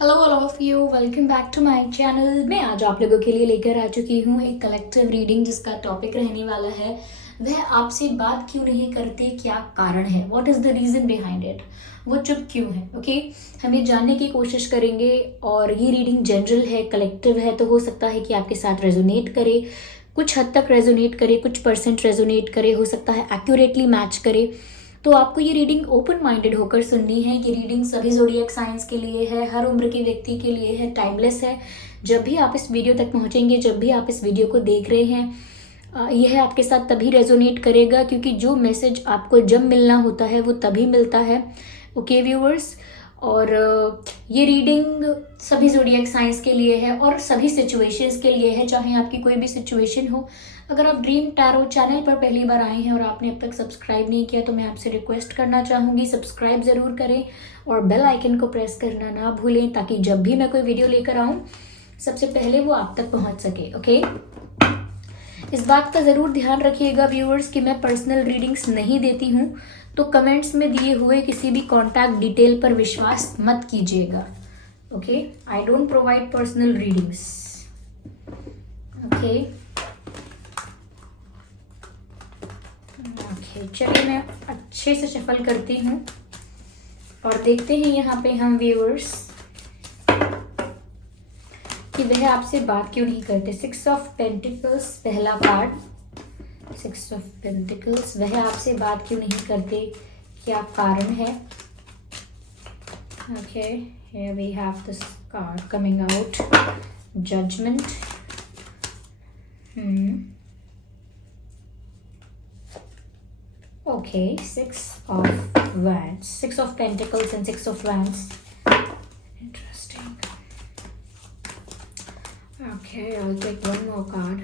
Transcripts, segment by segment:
Hello all of you, welcome back to my channel. मैं आज आप लोगों के लिए लेकर आ चुकी हूँ एक कलेक्टिव रीडिंग जिसका टॉपिक रहने वाला है वह आपसे बात क्यों नहीं करते, क्या कारण है, what is the reason behind it, वो चुप क्यों है। ओके, हम ये जानने की कोशिश करेंगे और ये रीडिंग जनरल है, कलेक्टिव है, तो हो सकता है कि आपके साथ रेजोनेट करे, कुछ हद तक रेजोनेट करे, कुछ परसेंट रेजोनेट करे, हो सकता है एक्यूरेटली मैच करे। तो आपको ये रीडिंग ओपन माइंडेड होकर सुननी है। ये रीडिंग सभी ज़ोडिएक साइंस के लिए है, हर उम्र के व्यक्ति के लिए है, टाइमलेस है। जब भी आप इस वीडियो तक पहुंचेंगे, जब भी आप इस वीडियो को देख रहे हैं, यह आपके साथ तभी रेजोनेट करेगा क्योंकि जो मैसेज आपको जब मिलना होता है वो तभी मिलता है। ओके व्यूअर्स, और ये रीडिंग सभी ज़ोडिएक साइंस के लिए है और सभी सिचुएशंस के लिए है, चाहे आपकी कोई भी सिचुएशन हो। अगर आप ड्रीम टैरो चैनल पर पहली बार आए हैं और आपने अब तक सब्सक्राइब नहीं किया तो मैं आपसे रिक्वेस्ट करना चाहूँगी, सब्सक्राइब ज़रूर करें और बेल आइकन को प्रेस करना ना भूलें ताकि जब भी मैं कोई वीडियो लेकर आऊँ सबसे पहले वो आप तक पहुँच सके। ओके, इस बात का ज़रूर ध्यान रखिएगा व्यूअर्स कि मैं पर्सनल रीडिंग्स नहीं देती हूँ, तो कमेंट्स में दिए हुए किसी भी कॉन्टैक्ट डिटेल पर विश्वास मत कीजिएगा। Okay, I don't provide personal readings. Okay okay, चलिए मैं अच्छे से शफल करती हूँ और देखते हैं यहाँ पे हम व्यूअर्स कि वह आपसे बात क्यों नहीं करते। 6 ऑफ पेंटिकल्स पहला कार्ड, 6 ऑफ पेंटिकल्स, वह आपसे बात क्यों नहीं करते, क्या कारण है। Okay, here we have this card coming out, judgement. Okay, 6 of Wands, 6 of Pentacles and 6 of Wands. Interesting. Okay, I'll take one more card.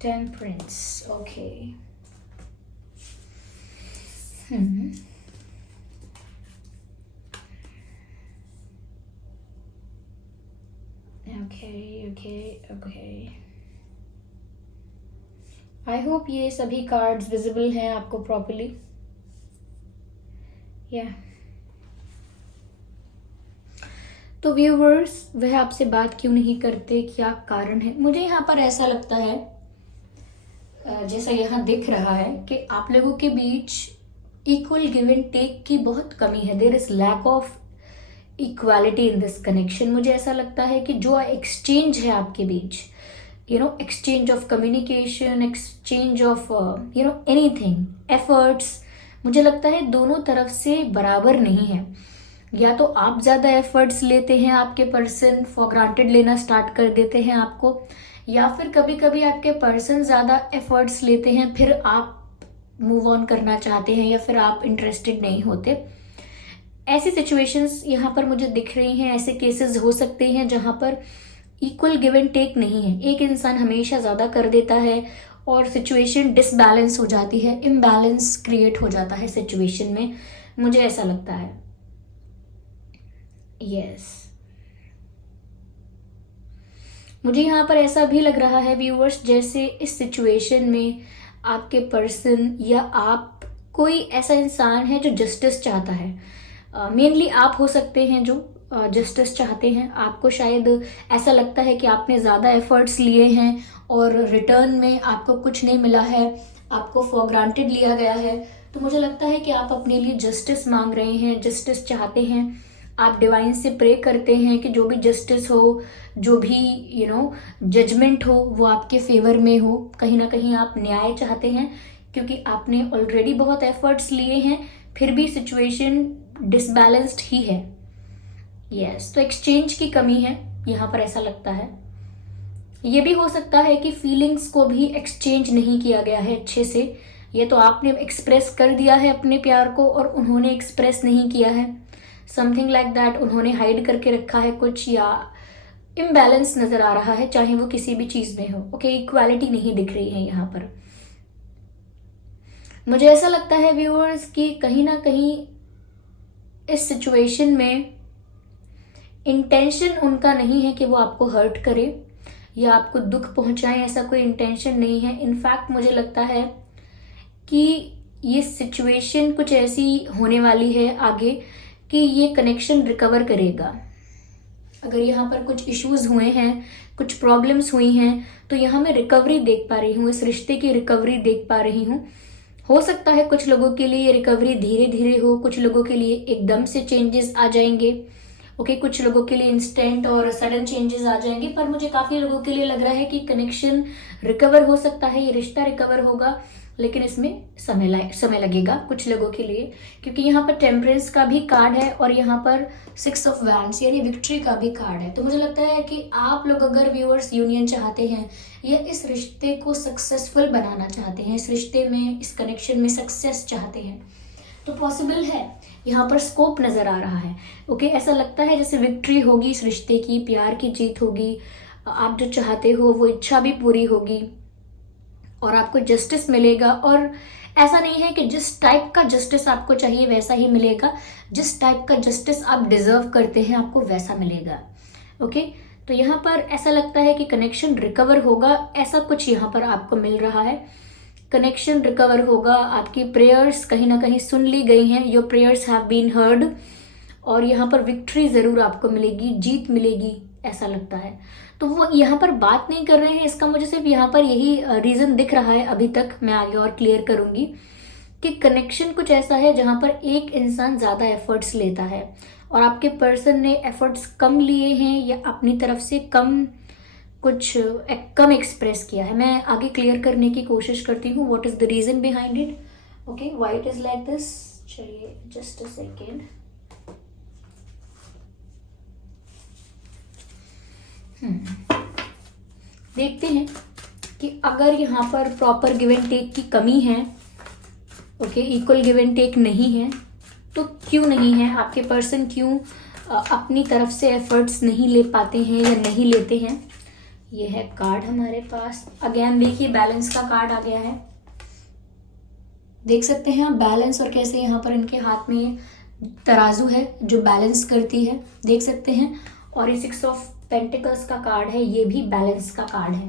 Temperance. Okay. Okay. I hope ये सभी कार्ड्स विजिबल हैं आपको properly. या तो viewers, वह आपसे बात क्यों नहीं करते, क्या कारण है। मुझे यहाँ पर ऐसा लगता है, जैसा यहाँ दिख रहा है कि आप लोगों के बीच इक्वल गिव एंड टेक की बहुत कमी है। There is lack of equality in this connection. मुझे ऐसा लगता है कि जो एक्सचेंज है आपके बीच, exchange of communication, exchange of anything, efforts, मुझे लगता है दोनों तरफ से बराबर नहीं है। या तो आप ज़्यादा एफर्ट्स लेते हैं, आपके पर्सन फॉर ग्रांटेड लेना स्टार्ट कर देते हैं आपको, या फिर कभी कभी आपके पर्सन ज़्यादा एफर्ट्स लेते हैं फिर आप मूव ऑन करना चाहते हैं या फिर आप इंटरेस्टेड नहीं होते। ऐसी सिचुएशंस यहाँ पर मुझे दिख रही हैं, ऐसे केसेस हो सकते हैं जहाँ पर इक्वल गिव एंड टेक नहीं है। एक इंसान हमेशा ज़्यादा कर देता है और सिचुएशन डिसबैलेंस हो जाती है, इम्बैलेंस क्रिएट हो जाता है सिचुएशन में, मुझे ऐसा लगता है। यस, मुझे यहाँ पर ऐसा भी लग रहा है व्यूअर्स जैसे इस सिचुएशन में आपके पर्सन या आप, कोई ऐसा इंसान है जो जस्टिस चाहता है। मेनली आप हो सकते हैं जो जस्टिस चाहते हैं। आपको शायद ऐसा लगता है कि आपने ज़्यादा एफर्ट्स लिए हैं और रिटर्न में आपको कुछ नहीं मिला है, आपको फॉर ग्रांटेड लिया गया है। तो मुझे लगता है कि आप अपने लिए जस्टिस मांग रहे हैं, जस्टिस चाहते हैं। आप डिवाइन से प्रे करते हैं कि जो भी जस्टिस हो, जो भी जजमेंट हो, वो आपके फेवर में हो। कहीं ना कहीं आप न्याय चाहते हैं क्योंकि आपने ऑलरेडी बहुत एफर्ट्स लिए हैं, फिर भी सिचुएशन डिसबैलेंस्ड ही है। यस, तो एक्सचेंज की कमी है यहाँ पर, ऐसा लगता है। ये भी हो सकता है कि फीलिंग्स को भी एक्सचेंज नहीं किया गया है अच्छे से। ये तो आपने एक्सप्रेस कर दिया है अपने प्यार को और उन्होंने एक्सप्रेस नहीं किया है, समथिंग लाइक दैट। उन्होंने हाइड करके रखा है कुछ, या इम्बैलेंस नजर आ रहा है, चाहे वो किसी भी चीज में हो। ओके, इक्वालिटी नहीं दिख रही है यहाँ पर। मुझे ऐसा लगता है व्यूअर्स कि कहीं ना कहीं इस सिचुएशन में इंटेंशन उनका नहीं है कि वो आपको हर्ट करे या आपको दुख पहुंचाएं, ऐसा कोई इंटेंशन नहीं है। इनफैक्ट मुझे लगता है कि ये सिचुएशन कुछ ऐसी होने वाली है आगे कि ये कनेक्शन रिकवर करेगा। अगर यहाँ पर कुछ इश्यूज हुए हैं, कुछ प्रॉब्लम्स हुई हैं, तो यहाँ मैं रिकवरी देख पा रही हूँ, इस रिश्ते की रिकवरी देख पा रही हूँ। हो सकता है कुछ लोगों के लिए ये रिकवरी धीरे धीरे हो, कुछ लोगों के लिए एकदम से चेंजेस आ जाएंगे। ओके, कुछ लोगों के लिए इंस्टेंट और सडन चेंजेस आ जाएंगे, पर मुझे काफी लोगों के लिए लग रहा है कि कनेक्शन रिकवर हो सकता है, ये रिश्ता रिकवर होगा, लेकिन इसमें समय लगेगा कुछ लोगों के लिए, क्योंकि यहाँ पर टेम्परेंस का भी कार्ड है और यहाँ पर 6 ऑफ वैंड्स यानी विक्ट्री का भी कार्ड है। तो मुझे लगता है कि आप लोग अगर व्यूअर्स यूनियन चाहते हैं या इस रिश्ते को सक्सेसफुल बनाना चाहते हैं, इस रिश्ते में, इस कनेक्शन में सक्सेस चाहते हैं, तो पॉसिबल है। यहाँ पर स्कोप नजर आ रहा है। ओके, ऐसा लगता है जैसे विक्ट्री होगी इस रिश्ते की, प्यार की जीत होगी, आप जो चाहते हो वो इच्छा भी पूरी होगी और आपको जस्टिस मिलेगा। और ऐसा नहीं है कि जिस टाइप का जस्टिस आपको चाहिए वैसा ही मिलेगा, जिस टाइप का जस्टिस आप डिजर्व करते हैं आपको वैसा मिलेगा। ओके, तो यहाँ पर ऐसा लगता है कि कनेक्शन रिकवर होगा, ऐसा कुछ यहाँ पर आपको मिल रहा है। कनेक्शन रिकवर होगा, आपकी प्रेयर्स कहीं ना कहीं सुन ली गई हैं, your prayers have been heard, और यहाँ पर विक्ट्री जरूर आपको मिलेगी, जीत मिलेगी, ऐसा लगता है। तो वो यहाँ पर बात नहीं कर रहे हैं, इसका मुझे सिर्फ यहाँ पर यही रीजन दिख रहा है अभी तक, मैं आगे और क्लियर करूंगी कि कनेक्शन कुछ ऐसा है जहां पर एक इंसान ज्यादा एफर्ट्स लेता है और आपके पर्सन ने एफर्ट्स कम लिए हैं या अपनी तरफ से कम एक्सप्रेस किया है। मैं आगे क्लियर करने की कोशिश करती हूँ what is the reason behind it. Okay, why it is like this. चलिए जस्ट अ सेकेंड। देखते हैं कि अगर यहाँ पर प्रॉपर गिव एंड टेक की कमी है, okay, equal give and take नहीं है, तो क्यों नहीं है, आपके पर्सन क्यों अपनी तरफ से एफर्ट्स नहीं ले पाते हैं या नहीं लेते हैं। ये है कार्ड हमारे पास। अगेन देखिए बैलेंस का कार्ड आ गया है, देख सकते हैं आप बैलेंस, और कैसे यहाँ पर इनके हाथ में तराजू है जो बैलेंस करती है, देख सकते हैं। और ये 6 ऑफ पेंटिकल्स का कार्ड है, ये भी बैलेंस का कार्ड है।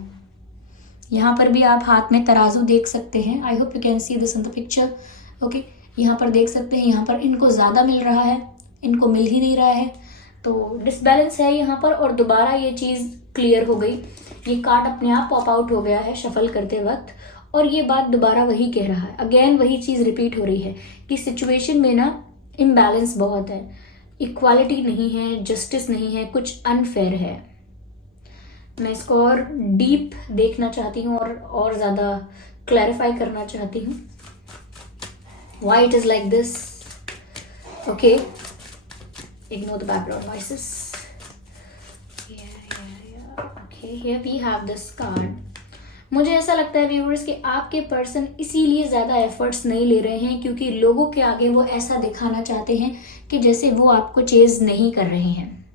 यहाँ पर भी आप हाथ में तराजू देख सकते हैं। I hope you can see this in the picture. Okay, यहाँ पर देख सकते हैं, यहाँ पर इनको ज़्यादा मिल रहा है, इनको मिल ही नहीं रहा है, तो डिसबैलेंस है यहाँ पर। और दोबारा ये चीज़ क्लियर हो गई, ये कार्ड अपने आप पॉप आउट हो गया है शफल करते वक्त, और ये बात दोबारा वही कह रहा है, अगेन वही चीज़ रिपीट हो रही है कि सिचुएशन में ना इम्बैलेंस बहुत है, इक्वालिटी नहीं है, जस्टिस नहीं है, कुछ अनफेयर है। मैं इसको और डीप देखना चाहती हूँ और ज़्यादा क्लैरिफाई करना चाहती हूँ why it is like this. Okay, ignore the background voices. Okay, here we have this card. मुझे ऐसा लगता है व्यूअर्स कि आपके पर्सन इसीलिए ज़्यादा एफर्ट्स नहीं ले रहे हैं क्योंकि लोगों के आगे वो ऐसा दिखाना चाहते हैं कि जैसे वो आपको चेज नहीं कर रहे हैं।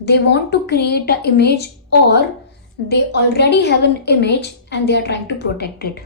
They want to create a image और they already have an image and they are trying to protect it.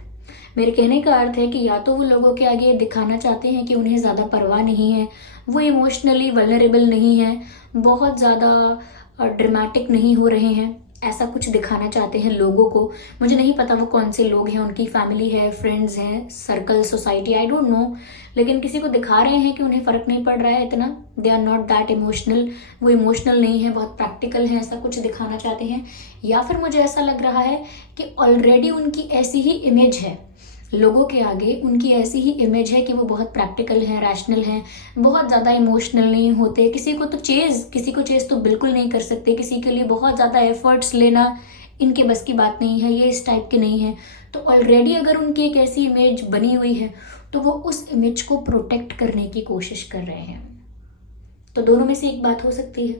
मेरे कहने का अर्थ है कि या तो वो लोगों के आगे दिखाना चाहते हैं कि उन्हें ज़्यादा परवाह नहीं है, वो इमोशनली वल्नरेबल नहीं है, बहुत ज़्यादा ड्रामेटिक नहीं हो रहे हैं, ऐसा कुछ दिखाना चाहते हैं लोगों को। मुझे नहीं पता वो कौन से लोग हैं, उनकी फैमिली है, फ्रेंड्स हैं, circle, society, I don't no, लेकिन किसी को दिखा रहे हैं कि उन्हें फ़र्क नहीं पड़ रहा है इतना, they are not that emotional, वो इमोशनल नहीं है, बहुत प्रैक्टिकल है, ऐसा कुछ दिखाना चाहते हैं। या फिर मुझे ऐसा लग रहा है कि ऑलरेडी उनकी ऐसी ही इमेज है लोगों के आगे, उनकी ऐसी ही इमेज है कि वो बहुत प्रैक्टिकल हैं, रैशनल हैं, बहुत ज़्यादा इमोशनल नहीं होते, किसी को चेज़ तो बिल्कुल नहीं कर सकते, किसी के लिए बहुत ज़्यादा एफर्ट्स लेना इनके बस की बात नहीं है, ये इस टाइप के नहीं है। तो ऑलरेडी अगर उनकी एक ऐसी इमेज बनी हुई है तो वो उस इमेज को प्रोटेक्ट करने की कोशिश कर रहे हैं। तो दोनों में से एक बात हो सकती है,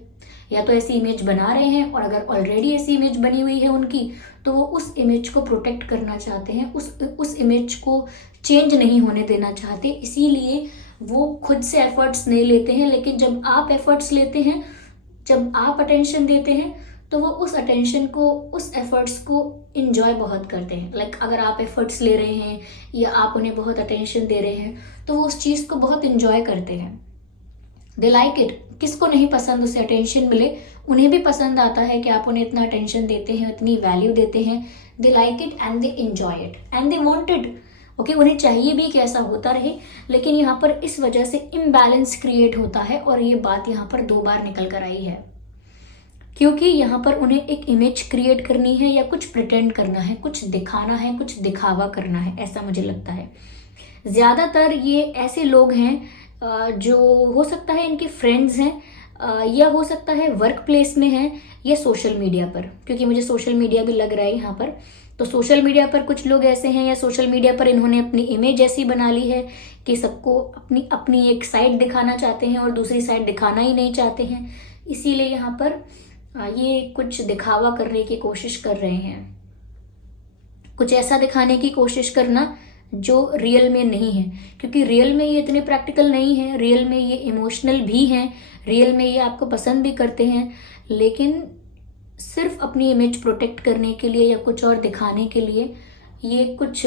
या तो ऐसी इमेज बना रहे हैं, और अगर ऑलरेडी ऐसी इमेज बनी हुई है उनकी तो वो उस इमेज को प्रोटेक्ट करना चाहते हैं, उस इमेज को चेंज नहीं होने देना चाहते, इसीलिए वो खुद से एफर्ट्स नहीं लेते हैं। लेकिन जब आप एफर्ट्स लेते हैं, जब आप अटेंशन देते हैं, तो वो उस अटेंशन को, उस एफर्ट्स को इंजॉय बहुत करते हैं। लाइक अगर आप एफर्ट्स ले रहे हैं या आप उन्हें बहुत अटेंशन दे रहे हैं तो वो उस चीज़ को बहुत इंजॉय करते हैं, दे लाइक इट। किसको नहीं पसंद उसे अटेंशन मिले, उन्हें भी पसंद आता है कि आप उन्हें इतना अटेंशन देते हैं, इतनी वैल्यू देते हैं, they like it and they enjoy it and they want it. Okay, उन्हें चाहिए भी कि ऐसा होता रहे, लेकिन यहाँ पर इस वजह से इम्बैलेंस क्रिएट होता है और ये बात यहाँ पर 2 बार निकल कर आई है, क्योंकि यहाँ पर उन्हें एक इमेज क्रिएट करनी है या कुछ प्रिटेंड करना है, कुछ दिखाना है, कुछ दिखावा करना है, ऐसा मुझे लगता है। ज़्यादातर ये ऐसे लोग हैं जो हो सकता है इनके फ्रेंड्स हैं या हो सकता है वर्क प्लेस में हैं या सोशल मीडिया पर, क्योंकि मुझे सोशल मीडिया भी लग रहा है यहाँ पर। तो सोशल मीडिया पर कुछ लोग ऐसे हैं या सोशल मीडिया पर इन्होंने अपनी इमेज ऐसी बना ली है कि सबको अपनी अपनी एक साइड दिखाना चाहते हैं और दूसरी साइड दिखाना ही नहीं चाहते हैं, इसीलिए यहाँ पर ये कुछ दिखावा करने की कोशिश कर रहे हैं, कुछ ऐसा दिखाने की कोशिश करना जो रियल में नहीं है, क्योंकि रियल में ये इतने प्रैक्टिकल नहीं है, रियल में ये इमोशनल भी हैं, रियल में ये आपको पसंद भी करते हैं, लेकिन सिर्फ अपनी इमेज प्रोटेक्ट करने के लिए या कुछ और दिखाने के लिए ये कुछ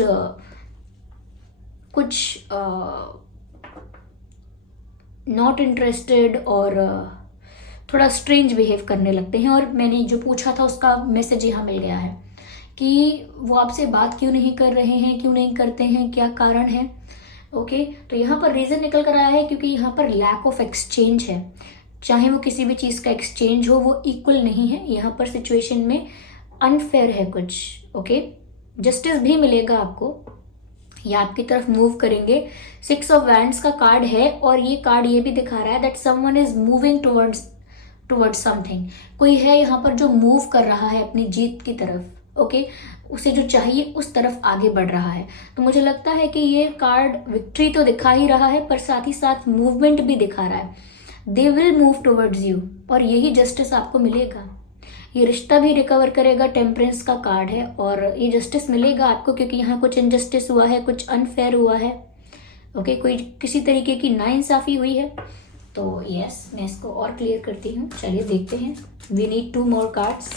नॉट इंटरेस्टेड और थोड़ा स्ट्रेंज बिहेव करने लगते हैं। और मैंने जो पूछा था उसका मैसेज यहाँ मिल गया है कि वो आपसे बात क्यों नहीं कर रहे हैं, क्यों नहीं करते हैं, क्या कारण है। ओके, तो यहाँ पर रीज़न निकल कर आया है क्योंकि यहाँ पर लैक ऑफ एक्सचेंज है, चाहे वो किसी भी चीज़ का एक्सचेंज हो वो इक्वल नहीं है, यहाँ पर सिचुएशन में अनफेयर है कुछ। ओके, जस्टिस भी मिलेगा आपको, ये आपकी तरफ मूव करेंगे। 6 ऑफ वैंड्स का कार्ड है और ये कार्ड ये भी दिखा रहा है that someone is moving towards something, कोई है यहाँ पर जो मूव कर रहा है अपनी जीत की तरफ। ओके, उसे जो चाहिए उस तरफ आगे बढ़ रहा है। तो मुझे लगता है कि ये कार्ड विक्ट्री तो दिखा ही रहा है पर साथ ही साथ मूवमेंट भी दिखा रहा है। They will move towards you और यही जस्टिस आपको मिलेगा, ये रिश्ता भी रिकवर करेगा। टेम्परेंस का कार्ड है और ये जस्टिस मिलेगा आपको क्योंकि यहाँ कुछ इनजस्टिस हुआ है, कुछ अनफेयर हुआ है। ओके, कोई किसी तरीके की नाइंसाफी हुई है। तो यस, मैं इसको और क्लियर करती हूँ। चलिए देखते हैं। We need 2 more cards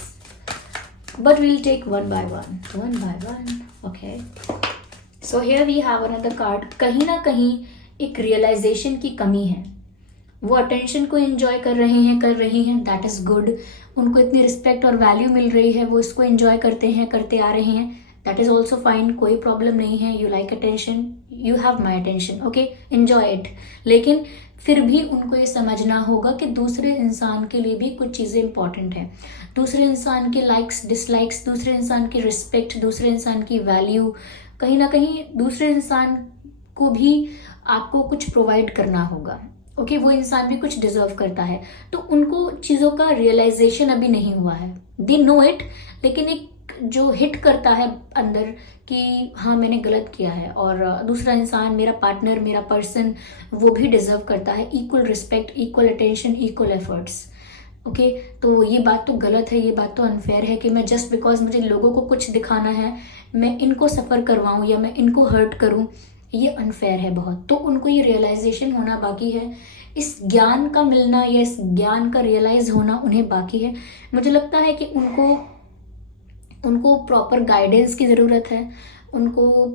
but we'll take one by one. Okay, so here we have another card. कहीं ना कहीं एक रियलाइजेशन की कमी है, वो अटेंशन को एंजॉय कर रही हैं, दैट इज गुड। उनको इतनी रिस्पेक्ट और वैल्यू मिल रही है, वो इसको एंजॉय करते आ रहे हैं, दैट इज ऑल्सो फाइन, कोई प्रॉब्लम नहीं है। You like attention, you have my attention, okay, enjoy it. लेकिन फिर भी उनको ये समझना होगा कि दूसरे इंसान के लिए भी कुछ चीज़ें इंपॉर्टेंट हैं, दूसरे इंसान के लाइक्स डिसलाइक्स, दूसरे इंसान की रिस्पेक्ट, दूसरे इंसान की वैल्यू, कहीं ना कहीं दूसरे इंसान को भी आपको कुछ प्रोवाइड करना होगा। ओके, वो इंसान भी कुछ डिजर्व करता है। तो उनको चीज़ों का रियलाइजेशन अभी नहीं हुआ है, दे नो इट, लेकिन एक जो हिट करता है अंदर कि हाँ मैंने गलत किया है और दूसरा इंसान, मेरा पार्टनर, मेरा पर्सन, वो भी डिजर्व करता है equal respect, equal attention, equal efforts. Okay, तो ये बात तो गलत है, ये बात तो अनफेयर है कि मैं जस्ट बिकॉज मुझे लोगों को कुछ दिखाना है मैं इनको सफ़र करवाऊँ या मैं इनको हर्ट करूँ, ये अनफेयर है बहुत। तो उनको ये रियलाइजेशन होना बाकी है, इस ज्ञान का मिलना या इस ज्ञान का रियलाइज होना उन्हें बाकी है। मुझे लगता है कि उनको प्रॉपर गाइडेंस की ज़रूरत है, उनको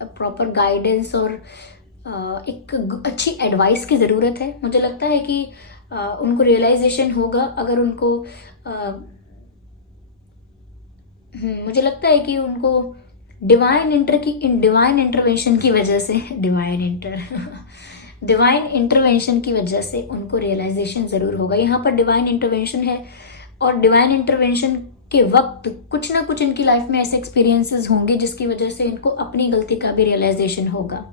प्रॉपर गाइडेंस और एक अच्छी एडवाइस की ज़रूरत है। मुझे लगता है कि उनको रियलाइजेशन होगा अगर उनको मुझे लगता है कि उनको डिवाइन इंटरवेंशन की वजह से डिवाइन इंटरवेंशन की वजह से उनको रियलाइजेशन ज़रूर होगा। यहाँ पर डिवाइन इंटरवेंशन है और डिवाइन इंटरवेंशन के वक्त कुछ ना कुछ इनकी लाइफ में ऐसे एक्सपीरियंसेस होंगे जिसकी वजह से इनको अपनी गलती का भी रियलाइजेशन होगा।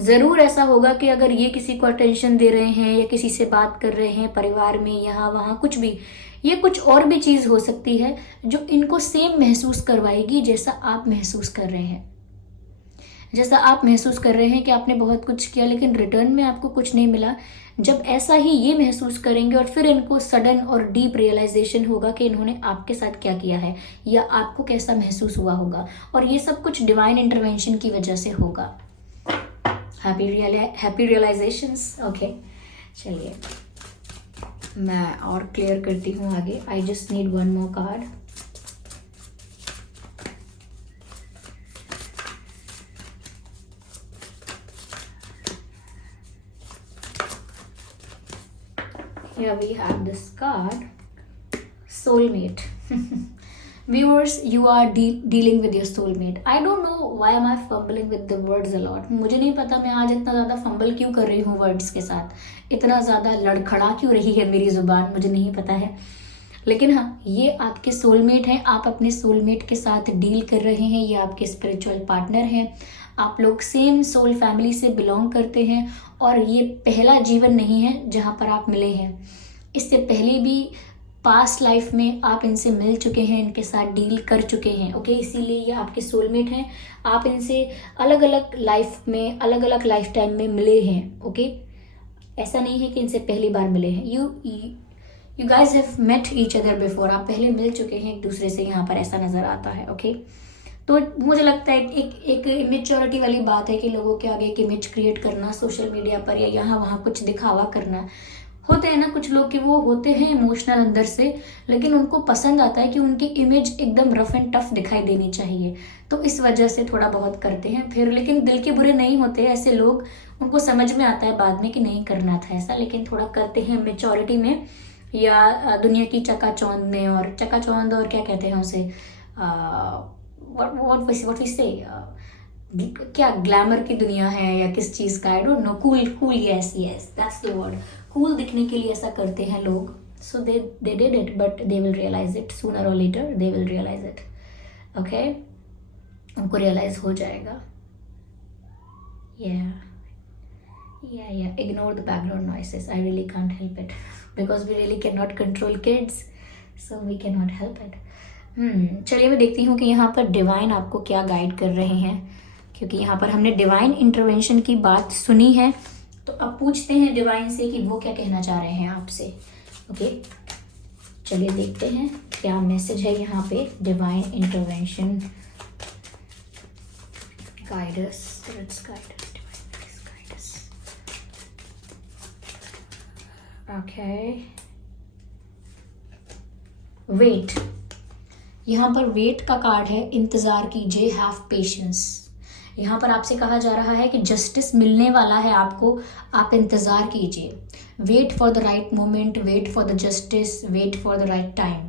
ज़रूर ऐसा होगा कि अगर ये किसी को अटेंशन दे रहे हैं या किसी से बात कर रहे हैं परिवार में, यहाँ वहाँ कुछ भी, ये कुछ और भी चीज़ हो सकती है जो इनको सेम महसूस करवाएगी जैसा आप महसूस कर रहे हैं। जैसा आप महसूस कर रहे हैं कि आपने बहुत कुछ किया लेकिन रिटर्न में आपको कुछ नहीं मिला, जब ऐसा ही ये महसूस करेंगे और फिर इनको सडन और डीप रियलाइजेशन होगा कि इन्होंने आपके साथ क्या किया है या आपको कैसा महसूस हुआ होगा, और ये सब कुछ डिवाइन इंटरवेंशन की वजह से होगा। Happy realisations. ओके, चलिए मैं और क्लियर करती हूँ आगे। I just need 1 more card. Here we have this card, soulmate. Viewers, you are dealing with your soulmate. I don't know why am I fumbling with the words a lot. मुझे नहीं पता मैं आज इतना ज़्यादा फंबल क्यों कर रही हूँ वर्ड्स के साथ, इतना ज़्यादा लड़खड़ा क्यों रही है मेरी ज़ुबान, मुझे नहीं पता है. लेकिन हाँ, ये आपके सोलमेट हैं, आप अपने सोलमेट के साथ डील कर रहे हैं, ये आपके स्पिरिचुअल पार्टनर हैं, आप लोग सेम सोल फैमिली से बिलोंग करते हैं और ये पहला जीवन नहीं है जहाँ पर आप मिले हैं. इससे पहले भी पास्ट लाइफ में आप इनसे मिल चुके हैं, इनके साथ डील कर चुके हैं. ओके, इसीलिए ये आपके सोलमेट हैं. आप इनसे अलग अलग लाइफ में, अलग अलग लाइफ टाइम में मिले हैं. ओके, ऐसा नहीं है कि इनसे पहली बार मिले हैं. You guys have met each other before. आप पहले मिल चुके हैं एक दूसरे से, यहाँ पर ऐसा नज़र आता है. ओके, तो मुझे लगता है एक इमेच्योरिटी वाली बात है कि लोगों के आगे एक इमेज क्रिएट करना सोशल मीडिया पर या यहाँ वहाँ कुछ दिखावा करना. होते हैं ना कुछ लोग कि वो होते हैं इमोशनल अंदर से, लेकिन उनको पसंद आता है कि उनकी इमेज एकदम रफ एंड टफ दिखाई देनी चाहिए, तो इस वजह से थोड़ा बहुत करते हैं फिर. लेकिन दिल के बुरे नहीं होते ऐसे लोग, उनको समझ में आता है बाद में कि नहीं करना था ऐसा, लेकिन थोड़ा करते हैं मेच्योरिटी में या दुनिया की चकाचौंध में. और चकाचौंध और क्या कहते हैं उसे, व्हाट वी से, क्या ग्लैमर की दुनिया है या किस चीज़ का, I don't know. Cool yes that's the word. Cool दिखने के लिए ऐसा करते हैं लोग. So they did it, but they will realize it sooner और later. They will realize it. Okay, उनको रियलाइज हो जाएगा. Ignore the background noises. I really can't help it because we really cannot control kids, so we cannot help it. चलिए मैं देखती हूँ कि यहाँ पर डिवाइन आपको क्या गाइड कर रहे हैं, क्योंकि यहाँ पर हमने डिवाइन इंटरवेंशन की बात सुनी है. तो अब पूछते हैं डिवाइन से कि वो क्या कहना चाह रहे हैं आपसे. ओके, चलिए देखते हैं क्या मैसेज है यहाँ पे. Divine intervention, guiders, spirits guiders, divine guiders. Okay, wait. यहाँ पर वेट का कार्ड है. इंतजार कीजिए, हैव पेशेंस. यहाँ पर आपसे कहा जा रहा है कि जस्टिस मिलने वाला है आपको, आप इंतज़ार कीजिए. Wait for the right moment, wait for the justice, wait for the right time.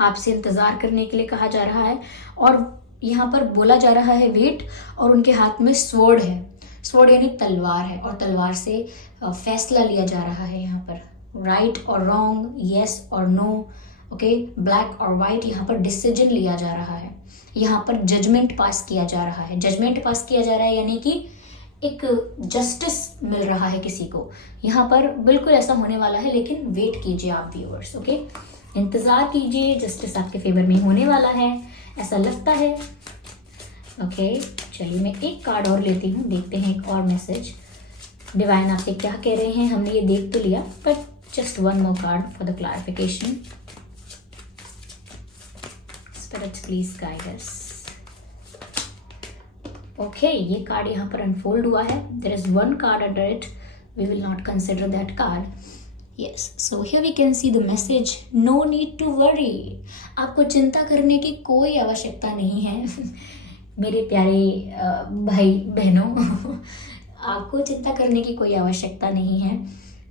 आपसे इंतज़ार करने के लिए कहा जा रहा है. और यहाँ पर बोला जा रहा है वेट, और उनके हाथ में स्वॉर्ड है. स्वॉर्ड यानी तलवार है, और तलवार से फैसला लिया जा रहा है. यहाँ पर राइट और रॉन्ग, येस और नो, ओके, ब्लैक और वाइट, यहाँ पर डिसीजन लिया जा रहा है. यहाँ पर जजमेंट पास किया जा रहा है. जजमेंट पास किया जा रहा है यानी कि एक जस्टिस मिल रहा है किसी को. यहाँ पर बिल्कुल ऐसा होने वाला है, लेकिन वेट कीजिए आप व्यूअर्स. ओके, इंतज़ार कीजिए, जस्टिस आपके फेवर में होने वाला है, ऐसा लगता है. ओके, चलिए मैं एक कार्ड और लेती हूँ, देखते हैं एक और मैसेज डिवाइन आपसे क्या कह रहे हैं. हमने ये देख तो लिया, but just one more card for the clarification. Spirits, please guide us. Okay, ये कार्ड यहाँ पर अनफोल्ड हुआ है. There is one card under it. We will not consider that card. Yes, so here we can see the message. No need to worry. आपको चिंता करने की कोई आवश्यकता नहीं है मेरे प्यारे भाई बहनों. आपको चिंता करने की कोई आवश्यकता नहीं है,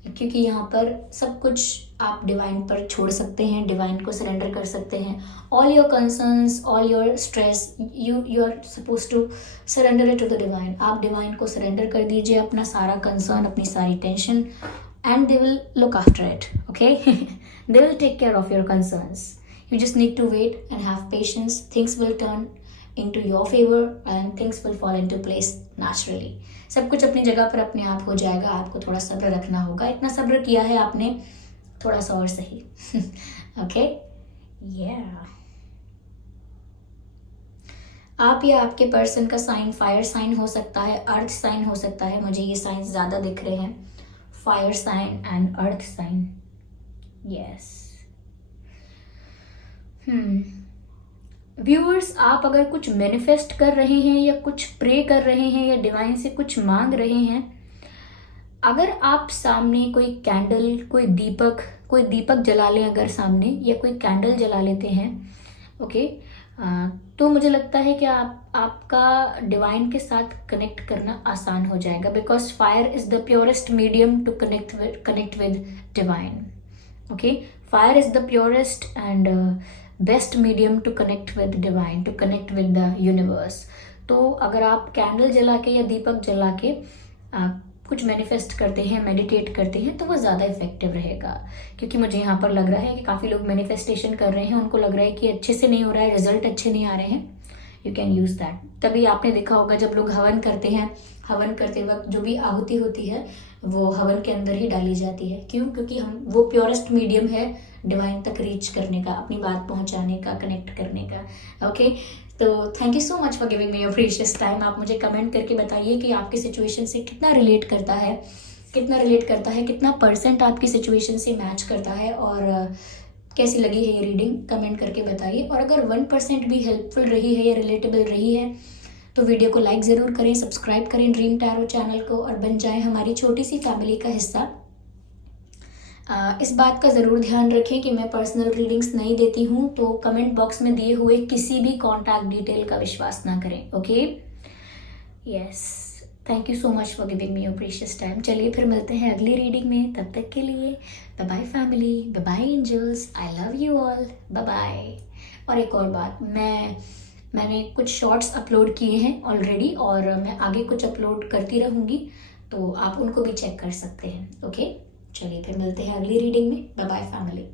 क्योंकि यहाँ पर सब कुछ आप डिवाइन पर छोड़ सकते हैं, डिवाइन को सरेंडर कर सकते हैं. All your concerns, all your stress, you are suppose to surrender it to the divine. आप डिवाइन को सरेंडर कर दीजिए अपना सारा कंसर्न, अपनी सारी tension, and they will look after it. Okay, they will take care of your concerns. You just need to wait and have patience. Things will turn into your favor and things will fall into place naturally. सब कुछ अपनी जगह पर अपने आप हो जाएगा. आपको थोड़ा सब्र रखना होगा. इतना सब्र किया है आपने, थोड़ा सा और सही. ओके, आप या आपके पर्सन का साइन फायर साइन हो सकता है, अर्थ साइन हो सकता है. मुझे ये साइन ज़्यादा दिख रहे हैं, fire sign and earth sign. Yes. Viewers, आप अगर कुछ मैनिफेस्ट कर रहे हैं या कुछ प्रे कर रहे हैं या डिवाइन से कुछ मांग रहे हैं, अगर आप सामने कोई कैंडल, कोई दीपक जला लें अगर सामने, या कोई कैंडल जला लेते हैं, ओके, तो मुझे लगता है कि आपका डिवाइन के साथ कनेक्ट करना आसान हो जाएगा. Because fire is the purest medium to connect with divine. Okay, fire is the purest and best medium to connect with divine, to connect with the universe. तो अगर आप कैंडल जला के या दीपक जला के कुछ मैनिफेस्ट करते हैं, मेडिटेट करते हैं, तो वो ज़्यादा इफेक्टिव रहेगा। क्योंकि मुझे यहाँ पर लग रहा है कि काफ़ी लोग मैनिफेस्टेशन कर रहे हैं, उनको लग रहा है कि अच्छे से नहीं हो रहा है, रिजल्ट अच्छे नहीं आ रहे हैं। You can use that. तभी आपने देखा होगा जब लोग हवन करते हैं, हवन करते वक्त जो भी आहुति होती है वो हवन के अंदर ही डाली जाती है। क्यों? क्योंकि हम वो प्योरेस्ट मीडियम है डिवाइन तक रीच करने का, अपनी बात पहुंचाने का, कनेक्ट करने का। ओके, तो thank you so much for giving me your precious time. आप मुझे कमेंट करके बताइए कि आपकी सिचुएशन से कितना रिलेट करता है, कितना परसेंट आपकी सिचुएशन से मैच करता है, और कैसी लगी है ये रीडिंग, कमेंट करके बताइए। और अगर 1% भी हेल्पफुल रही है या रिलेटेबल रही है तो वीडियो को लाइक ज़रूर करें, सब्सक्राइब करें ड्रीम टैरो चैनल को, और बन जाएं हमारी छोटी सी फैमिली का हिस्सा। इस बात का ज़रूर ध्यान रखें कि मैं पर्सनल रीडिंग्स नहीं देती हूँ, तो कमेंट बॉक्स में दिए हुए किसी भी कॉन्टैक्ट डिटेल का विश्वास ना करें। Okay, yes, thank you so much for giving me your precious time. चलिए फिर मिलते हैं अगली रीडिंग में, तब तक के लिए bye bye family, bye bye angels, I love you all, bye bye. और एक और बात, मैंने कुछ शॉर्ट्स अपलोड किए हैं ऑलरेडी, और मैं आगे कुछ अपलोड करती रहूँगी, तो आप उनको भी चेक कर सकते हैं। ओके, चलिए फिर मिलते हैं अगली रीडिंग में, बाय बाय फैमिली।